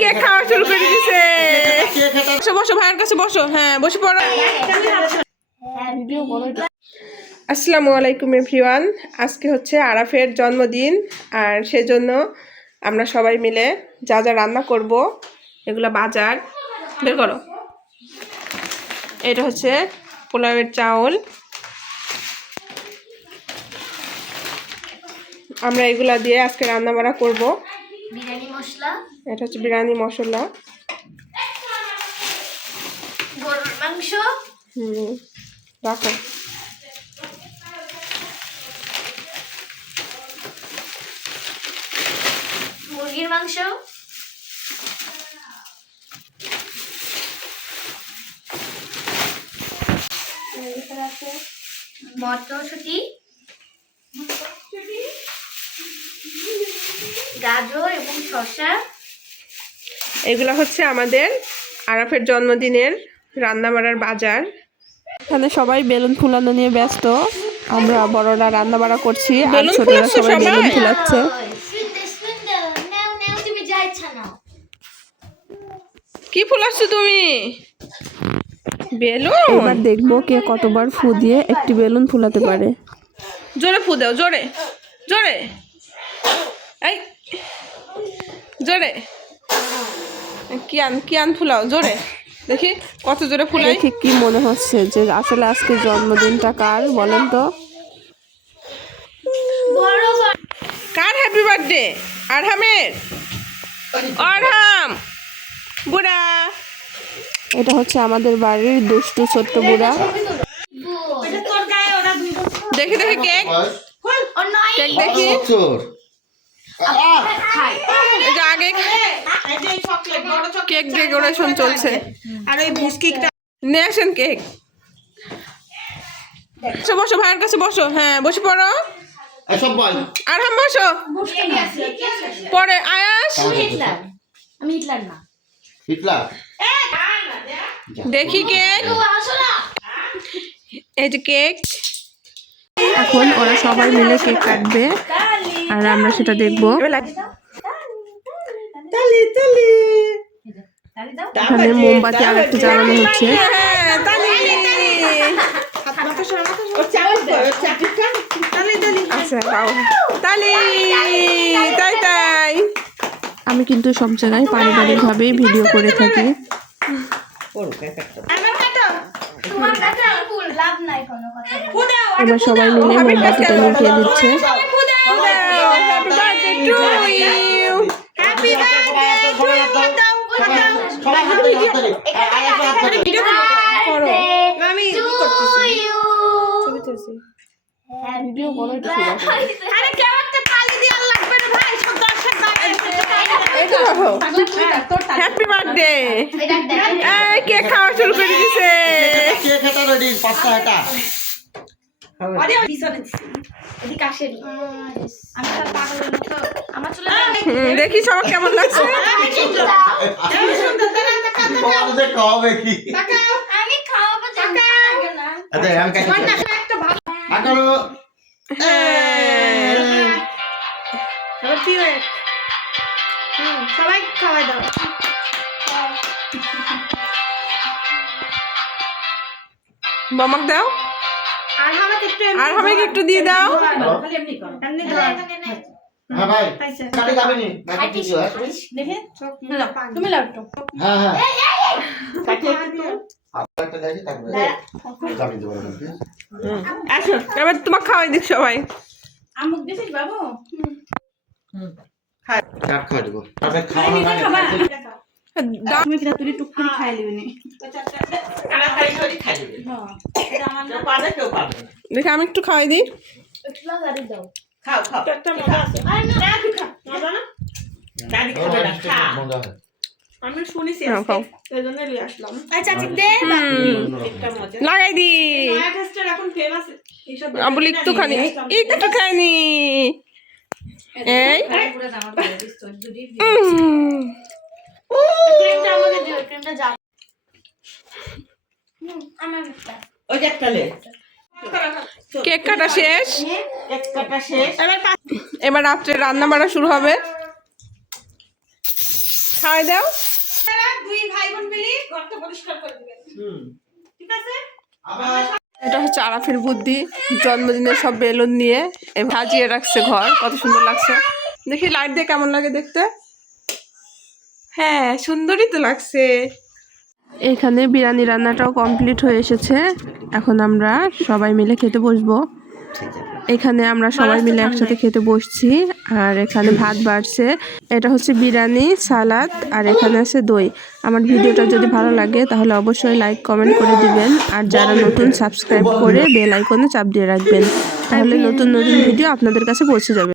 Cake খাওয়া শুরু করে দিয়েছে। বসো বসো, ভাইয়ের কাছে বসো। হ্যাঁ বসে পড়ো। আসসালামু আলাইকুম এভরিওয়ান। আজকে হচ্ছে আরাফের জন্মদিন, আর সেজন্য আমরা সবাই মিলে যা যা রান্না করব এগুলো বাজার বের করো। এটা হচ্ছে পোলাওয়ের চাউল, আমরা এগুলা দিয়ে আজকে রান্না বাড়া করবো। বিরিয়ানি মশলা, এটা হচ্ছে বিরিয়ানি মশলা, গরুর মাংস, রাখো। মুরগির মাংস, মটরশুঁটি, গাজর এবং শসা। এগুলো হচ্ছে আমাদের আরাফের জন্মদিনের রান্না বাড়ার বাজার। এখানে সবাই বেলুন ফুলানো নিয়ে ব্যস্ত। আমরা বড়রা রান্না বাড়া করছি আর ছোটরা সবাই বেলুন ফুলাচ্ছে। কি ফুলাচ্ছ তুমি? বেলুন। এবার দেখবো কে কতবার ফু দিয়ে একটি বেলুন ফুলাতে পারে। জোরে ফু দাও, জোরে জোরে, এই জোরে। কিয়ান ফুলাও জোরে, দেখি কত জোরে ফুলাই। দেখি কি মনে হচ্ছে যে আসলে আজকে জন্মদিনটা কার বলেন তো? কার হ্যাপি বার্থডে? আরহামের। আরহাম বুড়া। এটা হচ্ছে আমাদের বাড়ির দুষ্টু ছোট্ট বুড়া। দেখি দেখি কেক, কেক দেখি। এই যে আগে কেক ডেকোরেশন চলছে, আর ওই বিস্কিটটা নিয়ে আসেন কেক। বসো বসো, ভাইয়ের কাছে বসো। হ্যাঁ বসে পড়ো। আরহাম বসো। পরে আয়াস। আমি হিটলার না। দেখি কেক, এই যে কেক। এখন ওরা সবাই মিলে কেক কাটবে আর আমরা সেটা দেখবো। এখানে মোমবাতি আর একটা জ্বালানো হচ্ছে। তাই আমি কিন্তু সব জায়গায় পারিবারিকভাবে ভিডিও করে থাকি। এবার সবাই মিলে মোমবাতিটা নিভিয়ে দিচ্ছে। Happy birthday. কেক খাওয়া শুরু করে দিয়েছে। দেখি সবার কেমন লাগছে। সবাই খাওয়াই দাও। বমক দাও, আর আমাকে একটু দিয়ে দাও। আসো এবার তোমাকে খাওয়াই দিক সবাই। দেখে আমি একটু খাওয়াই দিই। লাগাই দি আবুল একটুখানি, একটুখানি। এই কেক কাটা শেষ, এবার রাত্রে রান্না বাড়া শুরু হবে। খাওয়াই দাও। এটা হচ্ছে আরাফের বুদ্ধি, জন্মদিনের সব বেলুন নিয়ে সাজিয়ে রাখছে ঘর, কত সুন্দর লাগছে। দেখি লাইট দিয়ে কেমন লাগে দেখতে। হ্যাঁ সুন্দরই তো লাগছে। এখানে বিরিয়ানি রান্নাটাও কমপ্লিট হয়ে এসেছে। এখন আমরা সবাই মিলে খেতে বসবো। এখানে আমরা সবাই মিলে একসাথে খেতে বসছি। আর এখানে ভাত বাড়ছে, এটা হচ্ছে বিরিয়ানি, সালাদ, আর এখানে আছে দই। আমার ভিডিওটা যদি ভালো লাগে তাহলে অবশ্যই লাইক কমেন্ট করে দিবেন। আর যারা নতুন সাবস্ক্রাইব করে বেল আইকনে চাপ দিয়ে রাখবেন, তাহলে নতুন নতুন ভিডিও আপনাদের কাছে পৌঁছে যাবে।